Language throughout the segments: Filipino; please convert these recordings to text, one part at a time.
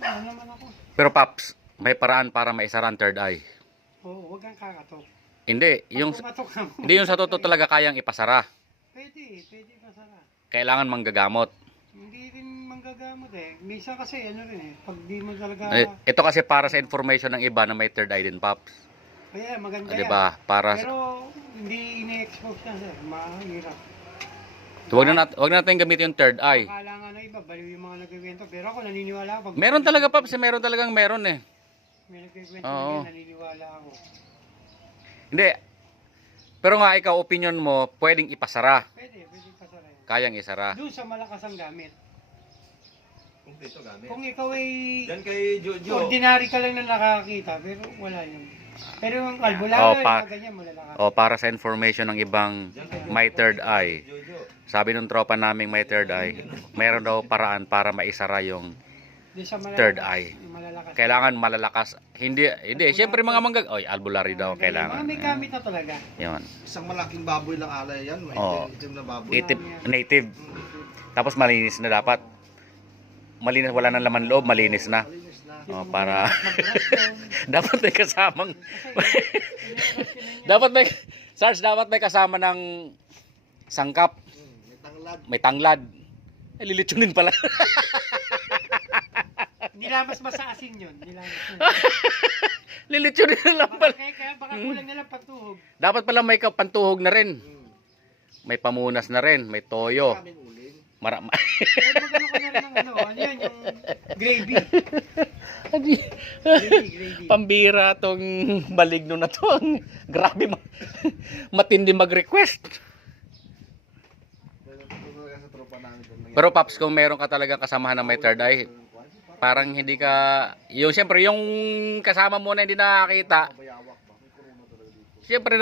Ano naman ako. Pero Paps, may paraan para maisara ang third eye. Oo, huwag kang kakatok. Hindi, Pag yung pumatok ka mo. hindi yung sa totoo talaga kayang ipasara. Pwede pasara. Kailangan manggagamot. Hindi rin manggagamot eh. Minsan kasi ano rin eh, pag di mo talaga, Ito kasi para sa information ng iba na may third eye din, Paps. kaya maganda Di ba? Para Pero hindi ini-expose yan sir, mahirap. wag na natin gamitin yung third eye. Akala nga ng iba, baliw yung mga nagkikwento. Pero ako naniniwala ako. Meron talaga, Paps, meron talagang meron eh. May nagkikwento Oo. na naniniwala ako. Hindi. Pero nga ikaw, opinion mo, pwedeng ipasara. Pwede pasara yan. Kayang isara. Doon sa malakas ang gamit. Ito gamit. Kung ikaw ay Yan kay Jojo. ordinary ka lang na nakakita, pero wala yun. Pero yung albularyo, pa- yung ganyan, malalakas. O para sa information ng ibang may third eye. Jojo. Sabi ng tropa naming may third eye, mayroon daw paraan para maisara yung Doon sa malalakas, third eye. yung malalakas. kailangan malalakas. Hindi, syempre mga oy, albularyo daw Mga kailangan. may gamit na talaga. Yun. Isang malaking baboy lang alay yan. May Oo. itim na baboy. Native. Tapos malinis na dapat. Malinis, wala nang laman loob, malinis na. Malinis na. O, para dapat may kasamang dapat may Sarge, dapat may kasama ng sangkap, May tanglad. may tanglad. Eh, lilitsunin pala. Nilamas sa asin yun. Nilamas na. Lilitsunin na lang pala. Kaya baka kulang na lang patuhog. Dapat pala may pantuhog na rin. May pamunas na rin, may toyo. Maraming uling. Kaya magano ka na rin ng ano yan, yung gravy. Gravy. Pambira tong baligno na to. Grabe, matindi mag-request. Sa tropa namin doon. Pero Paps, kung meron ka talagang kasamahan ng may third eye, parang hindi ka, yung siyempre yung kasama mo na hindi nakakita, Bayawak ba? May corona talaga dito. siyempre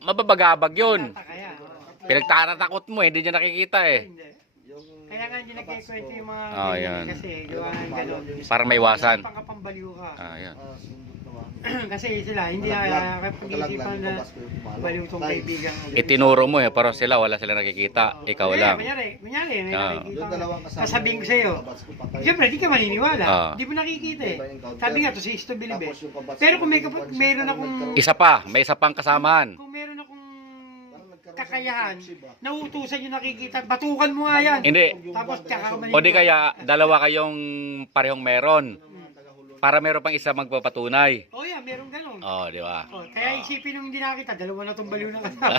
mababagabag yun. Kaya, Pinagtatatakot mo, hindi niya nakikita eh. hindi. Yung Kaya nga hindi nagkikwento yung mga Oh, ganyan yan. kasi gawa nga yung gano'n. Para maiwasan. Pangkapambaliw ka. Yan. sundot naman. Kasi sila, hindi pag-iisipan na baliw tong kaibigan. Itinuro mo eh, pero sila wala sila nakikita, ikaw lang. Kunyari, may Ah. nakikita. Yung dalawang kasama. Sasabihin ko sa'yo, siyempre, di ka maniniwala. Ah. Di mo nakikita eh. Sabi nga, to si Isto Bilibe. Tapos yung kabats- Pero kung mayroon akong, May isa pang kasamahan. kung meron akong kakayahan, nauutusan yung nakikita, batukan mo nga yan. Hindi. Tapos tsaka O di kaya, dalawa kayong parehong meron. Para meron pang isa magpapatunay. Oh yeah, meron ganun. Oh, di ba? Oh, kaya isipin nung hindi nakita, dalawa na tong baliw na kasama.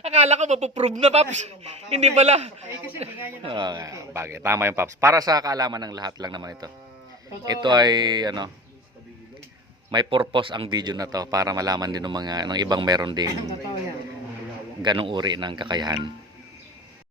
Akala ko mapuprove na, Paps. Hindi pala. Eh kasi hindi nga yan Bagay, tama yung Paps. Para sa kaalaman ng lahat lang naman ito. Ito ay may purpose ang video na to para malaman din ng mga ng ibang meron din Totoo yan. ganong uri ng kakayahan.